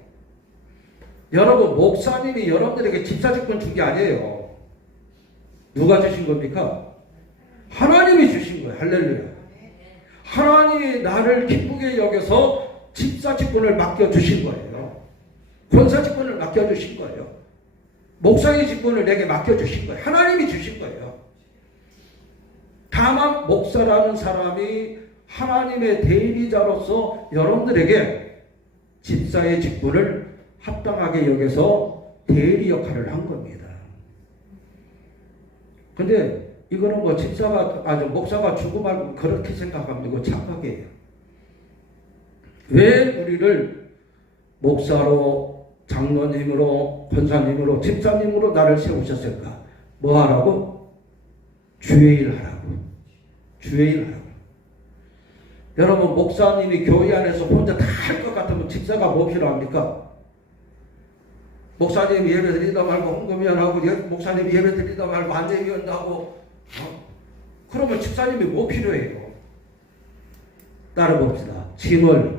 여러분, 목사님이 여러분들에게 집사직분 준 게 아니에요. 누가 주신 겁니까? 하나님이 주신 거예요. 할렐루야. 하나님이 나를 기쁘게 여겨서 집사직분을 맡겨주신 거예요. 권사직분을 맡겨주신 거예요. 목사의 직분을 내게 맡겨주신 거예요. 하나님이 주신 거예요. 다만 목사라는 사람이 하나님의 대리자로서 여러분들에게 집사의 직분을 합당하게 여겨서 대리 역할을 한 겁니다. 근데 이거는 뭐 목사가 주고 말고 그렇게 생각하면 이거 착각이에요. 왜 우리를 목사로, 장로님으로, 권사님으로, 집사님으로 나를 세우셨을까? 뭐 하라고? 주의 일 하라고. 주의 일 하라고. 여러분, 목사님이 교회 안에서 혼자 다 할 것 같으면 집사가 뭐 필요합니까? 목사님 예배 드리다 말고 헌금위원하고 목사님 예배 드리다 말고 안내위원도 하고 그러면 집사님이 뭐 필요해요? 따라봅시다. 짐을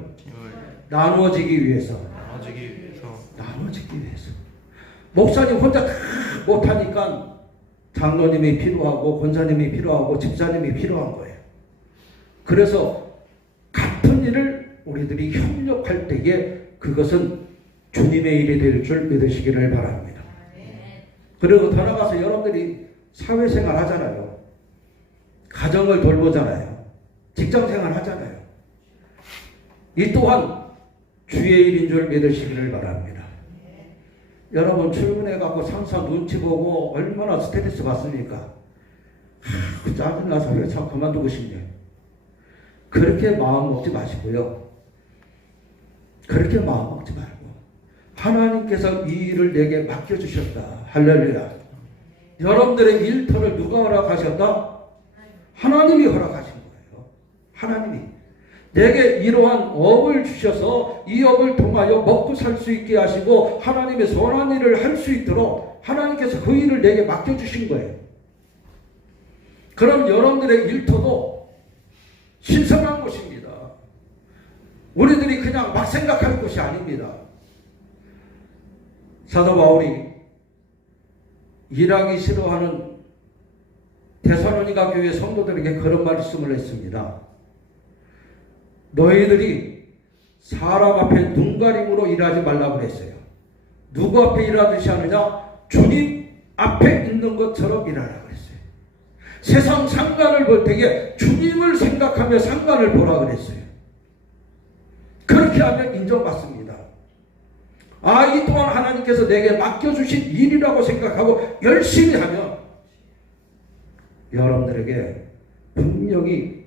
나누어지기 위해서. 나누어지기 위해서. 목사님 혼자 다 못하니까 장로님이 필요하고 권사님이 필요하고 집사님이 필요한 거예요. 그래서 같은 일을 우리들이 협력할 때에 그것은 주님의 일이 될 줄 믿으시기를 바랍니다. 그리고 더 나가서 여러분들이 사회생활 하잖아요. 가정을 돌보잖아요. 직장생활 하잖아요. 이 또한 주의 일인 줄 믿으시기를 바랍니다. 여러분 출근해갖고 상사 눈치 보고 얼마나 스트레스 받습니까? 짜증나서 왜 참 그만두고 싶네. 그렇게 마음 먹지 마시고요. 그렇게 마음 먹지 말고 하나님께서 이 일을 내게 맡겨주셨다. 할렐루야. 여러분들의 일터를 누가 허락하셨다? 하나님이 허락하신 거예요. 하나님이 내게 이러한 업을 주셔서 이 업을 통하여 먹고 살 수 있게 하시고 하나님의 선한 일을 할 수 있도록 하나님께서 그 일을 내게 맡겨주신 거예요. 그럼 여러분들의 일터도 신성한 곳입니다. 우리들이 그냥 막 생각할 곳이 아닙니다. 사도 바울이 일하기 싫어하는 데살로니가 교회 성도들에게 그런 말씀을 했습니다. 너희들이 사람 앞에 눈가림으로 일하지 말라고 그랬어요. 누구 앞에 일하듯이 하느냐? 주님 앞에 있는 것처럼 일하라고 그랬어요. 세상 상관을 볼 때에 주님을 생각하며 상관을 보라 그랬어요. 그렇게 하면 인정받습니다. 이 또한 하나님께서 내게 맡겨주신 일이라고 생각하고 열심히 하면 여러분들에게 분명히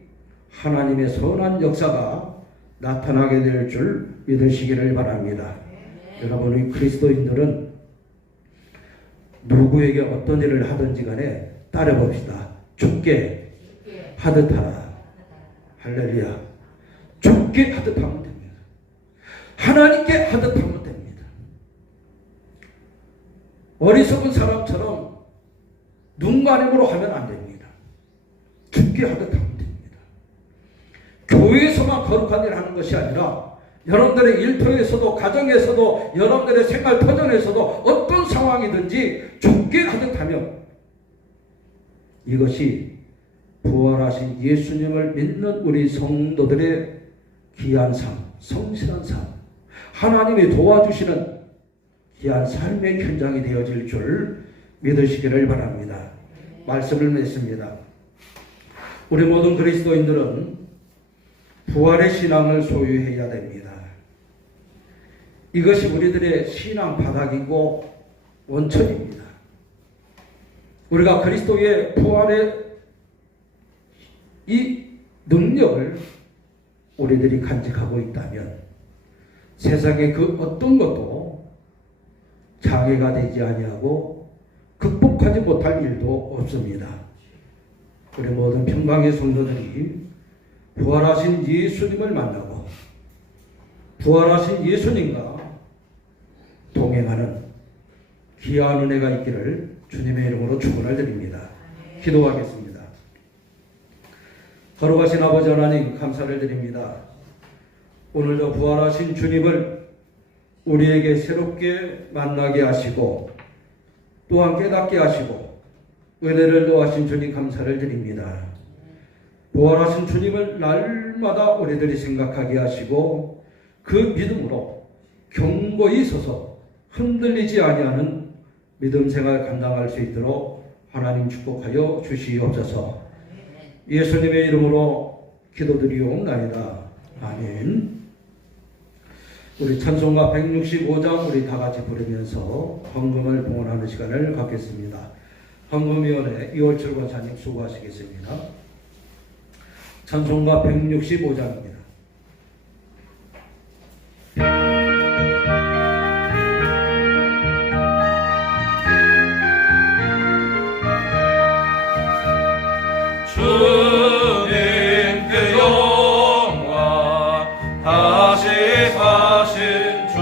하나님의 선한 역사가 나타나게 될 줄 믿으시기를 바랍니다. 여러분, 우리 그리스도인들은 누구에게 어떤 일을 하든지 간에 따라봅시다. 죽게 하듯 하라. 할렐루야. 죽게 하듯 하면 됩니다. 하나님께 하듯 하면 됩니다. 어리석은 사람처럼 눈가림으로 하면 안 됩니다. 죽게 하듯 하면 됩니다. 교회에서만 거룩한 일을 하는 것이 아니라 여러분들의 일터에서도 가정에서도 여러분들의 생활 터전에서도 어떤 상황이든지 죽게 하듯 하면 이것이 부활하신 예수님을 믿는 우리 성도들의 귀한 삶, 성실한 삶, 하나님이 도와주시는 귀한 삶의 현장이 되어질 줄 믿으시기를 바랍니다. 말씀을 맺습니다. 우리 모든 그리스도인들은 부활의 신앙을 소유해야 됩니다. 이것이 우리들의 신앙 바닥이고 원천입니다. 우리가 그리스도의 부활의 이 능력을 우리들이 간직하고 있다면 세상의 그 어떤 것도 장애가 되지 아니하고 극복하지 못할 일도 없습니다. 우리 모든 평강의 성도들이 부활하신 예수님을 만나고 부활하신 예수님과 동행하는 귀한 은혜가 있기를 주님의 이름으로 축원을 드립니다. 기도하겠습니다. 거룩하신 아버지 하나님, 감사를 드립니다. 오늘도 부활하신 주님을 우리에게 새롭게 만나게 하시고 또한 깨닫게 하시고 은혜를 더하신 주님, 감사를 드립니다. 부활하신 주님을 날마다 우리들이 생각하게 하시고 그 믿음으로 견고히 서서 흔들리지 아니하는 믿음 생활 감당할 수 있도록 하나님 축복하여 주시옵소서. 예수님의 이름으로 기도드리옵나이다. 아멘. 우리 찬송가 165장 우리 다 같이 부르면서 헌금을 봉헌하는 시간을 갖겠습니다. 헌금위원회 이월철 권사님 수고하시겠습니다. 찬송가 165장입니다. 주님께 영광 다시 사신 주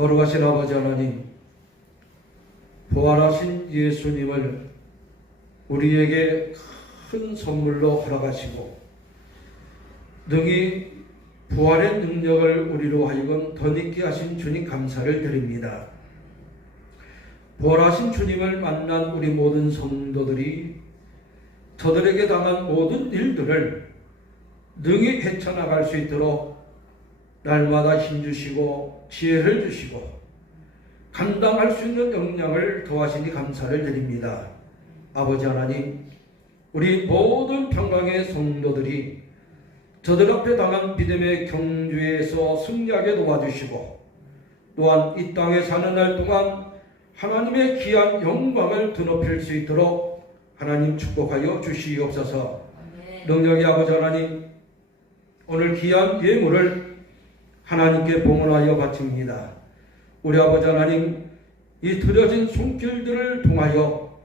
거룩하신 아버지 하나님, 부활하신 예수님을 우리에게 큰 선물로 허락하시고 능히 부활의 능력을 우리로 하여금 덧입게 하신 주님 감사를 드립니다. 부활하신 주님을 만난 우리 모든 성도들이 저들에게 당한 모든 일들을 능히 헤쳐나갈 수 있도록 날마다 힘주시고 지혜를 주시고 감당할 수 있는 역량을 더하시니 감사를 드립니다. 아버지 하나님, 우리 모든 평강의 성도들이 저들 앞에 당한 믿음의 경주에서 승리하게 도와주시고 또한 이 땅에 사는 날 동안 하나님의 귀한 영광을 드높일 수 있도록 하나님 축복하여 주시옵소서. 능력의 아버지 하나님, 오늘 귀한 예물을 하나님께 봉헌하여 바칩니다. 우리 아버지 하나님, 이 드려진 손길들을 통하여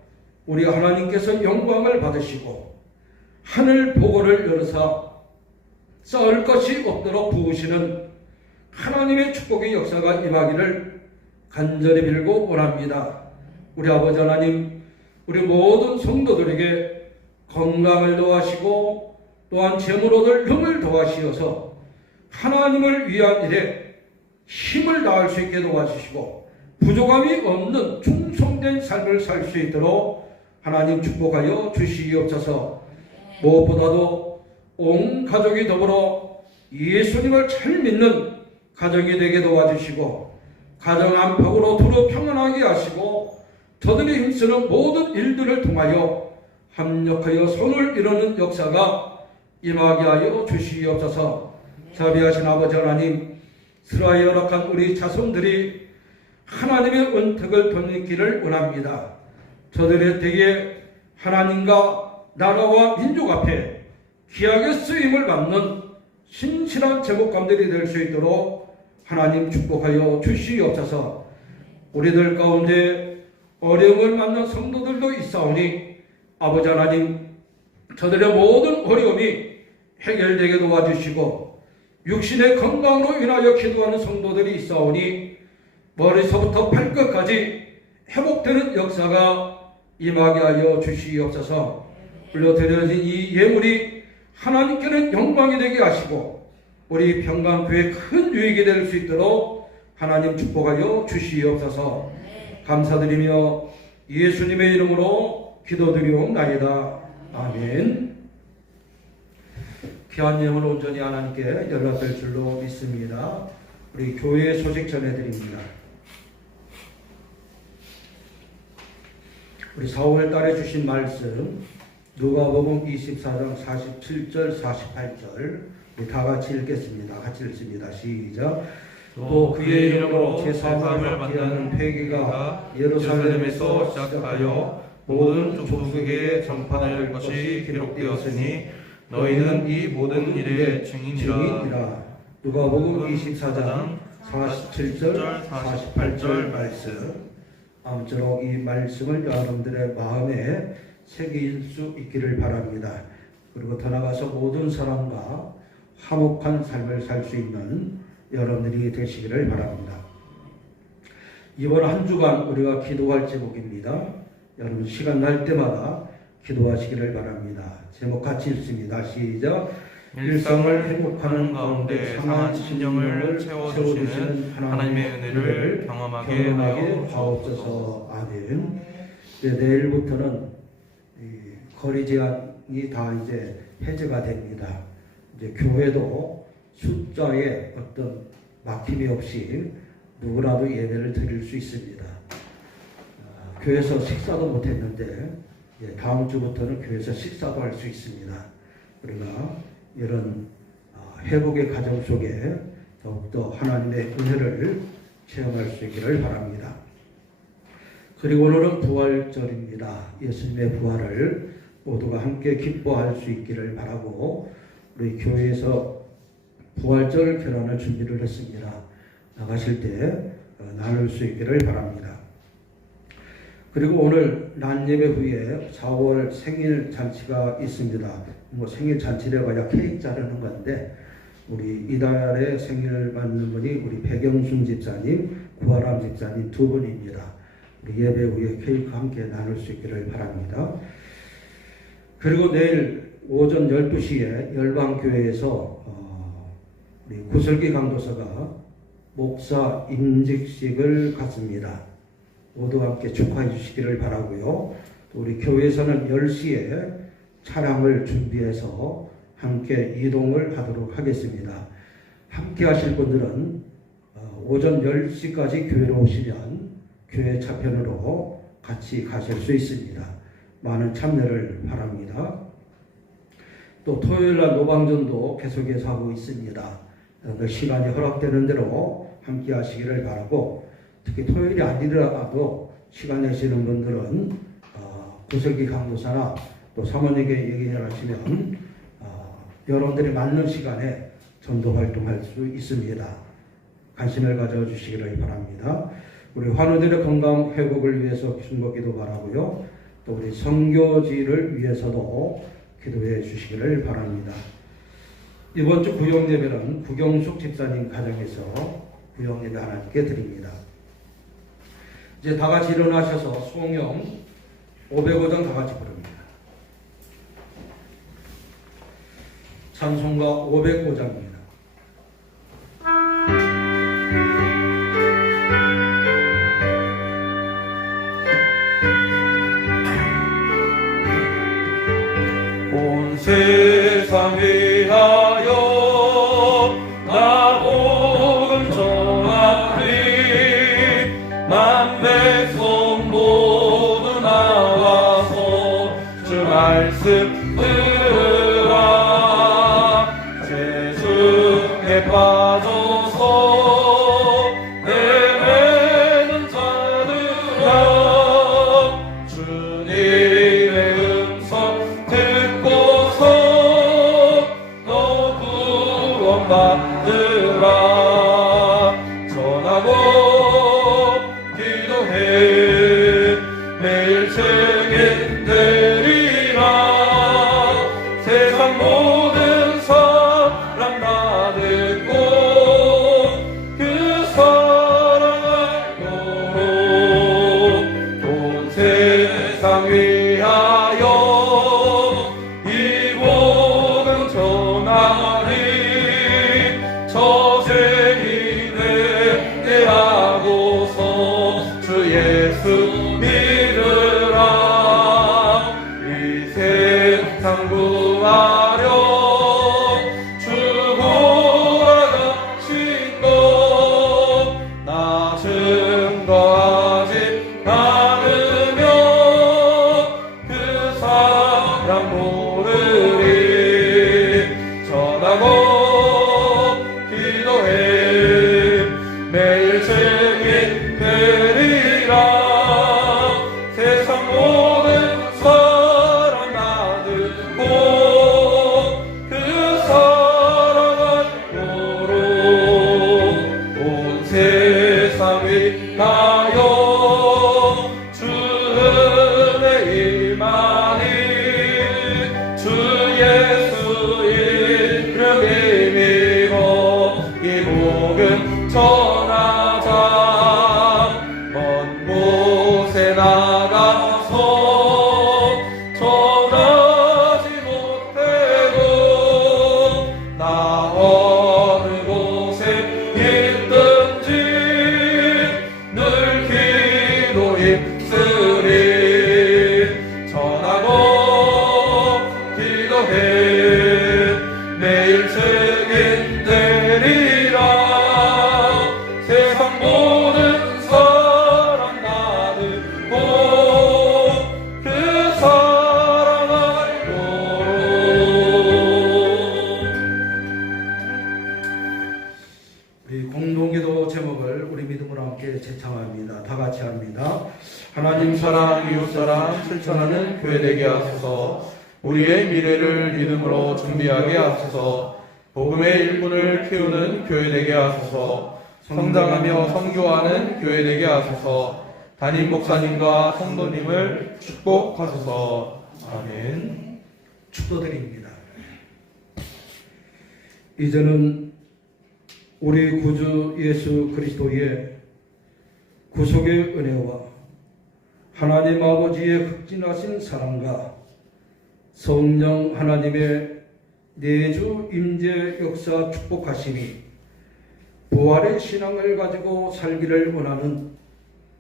우리 하나님께서 영광을 받으시고 하늘 보고를 열어서 쌓을 것이 없도록 부으시는 하나님의 축복의 역사가 임하기를 간절히 빌고 원합니다. 우리 아버지 하나님, 우리 모든 성도들에게 건강을 더하시고 또한 재물 얻을 힘을 더하시어서 하나님을 위한 일에 힘을 다할 수 있게 도와주시고 부족함이 없는 충성된 삶을 살 수 있도록 하나님 축복하여 주시옵소서. 무엇보다도 온 가족이 더불어 예수님을 잘 믿는 가정이 되게 도와주시고 가정 안팎으로 두루 평안하게 하시고 저들이 힘쓰는 모든 일들을 통하여 합력하여 선을 이루는 역사가 임하게 하여 주시옵소서. 자비하신 아버지 하나님, 스라에 허락한 우리 자손들이 하나님의 은택을 덧입기를 원합니다. 저들의 댁에 하나님과 나라와 민족 앞에 귀하게 쓰임을 받는 신실한 제목감들이 될 수 있도록 하나님 축복하여 주시옵소서. 우리들 가운데 어려움을 만난 성도들도 있사오니 아버지 하나님, 저들의 모든 어려움이 해결되게 도와주시고 육신의 건강으로 인하여 기도하는 성도들이 있사오니 머리서부터 발끝까지 회복되는 역사가 임하게 하여 주시옵소서. 불러드려진 이 예물이 하나님께는 영광이 되게 하시고 우리 평강교회 큰 유익이 될 수 있도록 하나님 축복하여 주시옵소서. 감사드리며 예수님의 이름으로 기도드리옵나이다. 아멘. 귀한 예물 온전히 하나님께 연락될 줄로 믿습니다. 우리 교회 소식 전해드립니다. 우리 4월 달에 주신 말씀 누가복음 24장 47절 48절 다 같이 읽겠습니다. 같이 읽습니다. 시작. 또 그의 이름으로 제사함을 받는 회개가 예루살렘에서 시작하여 모든 족속에게 전파될 것이 기록되었으니 너희는 이 모든 일의 증인이라. 누가복음 24장 47절 48절 말씀. 아무쪼록 이 말씀을 여러분들의 마음에 새길 수 있기를 바랍니다. 그리고 더 나아가서 모든 사람과 화목한 삶을 살 수 있는 여러분들이 되시기를 바랍니다. 이번 한 주간 우리가 기도할 제목입니다. 여러분 시간 날 때마다 기도하시기를 바랍니다. 제목 같이 읽습니다. 시작. 일상을 행복하는 가운데 상한 심령을 채워주시는 하나님의 은혜를 경험하게 하여 주옵소서. 아멘. 내일부터는 거리 제한이 다 이제 해제가 됩니다. 이제 교회도 숫자에 어떤 막힘이 없이 누구라도 예배를 드릴 수 있습니다. 교회에서 식사도 못했는데 다음 주부터는 교회에서 식사도 할 수 있습니다. 우리가 이런 회복의 과정 속에 더욱더 하나님의 은혜를 체험할 수 있기를 바랍니다. 그리고 오늘은 부활절입니다. 예수님의 부활을 모두가 함께 기뻐할 수 있기를 바라고 우리 교회에서 부활절 결혼을 준비를 했습니다. 나가실 때 나눌 수 있기를 바랍니다. 그리고 오늘 난예배 후에 4월 생일 잔치가 있습니다. 뭐 생일 잔치라고 해야 케이크 자르는 건데 우리 이달에 생일을 맞는 분이 우리 백영순 집사님, 구하람 집사님 두 분입니다. 우리 예배 후에 케이크 함께 나눌 수 있기를 바랍니다. 그리고 내일 오전 12시에 열방교회에서 우리 구슬기 강도사가 목사 임직식을 갖습니다. 모두 함께 축하해 주시기를 바라고요. 또 우리 교회에서는 10시에 차량을 준비해서 함께 이동을 하도록 하겠습니다. 함께 하실 분들은 오전 10시까지 교회로 오시면 교회 차편으로 같이 가실 수 있습니다. 많은 참여를 바랍니다. 또 토요일날 노방전도 계속해서 하고 있습니다. 시간이 허락되는 대로 함께 하시기를 바라고, 특히 토요일이 아니더라도 시간 내시는 분들은 구슬기 강도사나 또 사모님에게 얘기를 하시면 여러분들이 맞는 시간에 전도 활동할 수 있습니다. 관심을 가져주시기를 바랍니다. 우리 환우들의 건강 회복을 위해서 중보기도 바라고요. 또 우리 선교지를 위해서도 기도해 주시기를 바랍니다. 이번 주 구역예배는 구경숙 집사님 가정에서 구역예배 하나님께 드립니다. 이제 다 같이 일어나셔서 수홍영 505장 다 같이 부릅니다. 찬송가 505장입니다. 온 세상 위하여 나 복음 전하리. 만 백성 모두 나와서 주 말씀 들으라. 세상에 빠져서 헤매는 자들아, 주님의 음성 듣고서 너 구원받으라. 전하고 기도해 매일 책임되리라. 세상 모든 사람 다 듣고 그 사랑을 온 세상 위하여 이 복음 전하리. 저세인에 대하고서 주 예수 믿으라. 이 세상 구하려 주 구하신 것 나 증거하지 않으면 그 사람 모르리. 전하고 기도해 매일 책임 되리라. 세상 모든 사람 다 듣고 그 사랑을 모르. 온 세상 위하여 주 은혜 임하니. 주 예수 이름 힘입어 이 복음 전하자. 먼 곳에 나가서 전하지 못해도 나 어느 곳에 있든지 늘 기도 힘쓰리. 전하고 기도해 매일 책임되리라. 세상 모든 사람 다 듣고 그 사랑을 모르. 우리 공동기도 제목을 우리 믿음으로 함께 제창합니다. 다 같이 합니다. 하나님 사랑 이웃사랑 실천하는 교회 되게 하소서. 우리의 미래를 믿음으로 준비하게 하소서. 복음의 일꾼을 키우는 교회 되게 하소서. 성장하며 선교하는 교회 되게 하소서. 담임 목사님과 성도님을 축복하소서. 아멘. 축도드립니다. 이제는 우리 구주 예수 그리스도의 구속의 은혜와 하나님 아버지의 극진하신 사랑과 성령 하나님의 내주 임재 역사 축복하심이 부활의 신앙을 가지고 살기를 원하는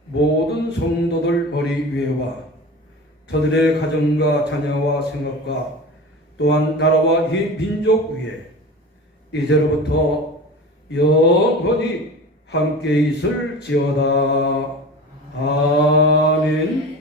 모든 성도들 머리 위에와 저들의 가정과 자녀와 생각과 또한 나라와 이 민족 위에 이제로부터 영원히 함께 있을지어다. 아멘.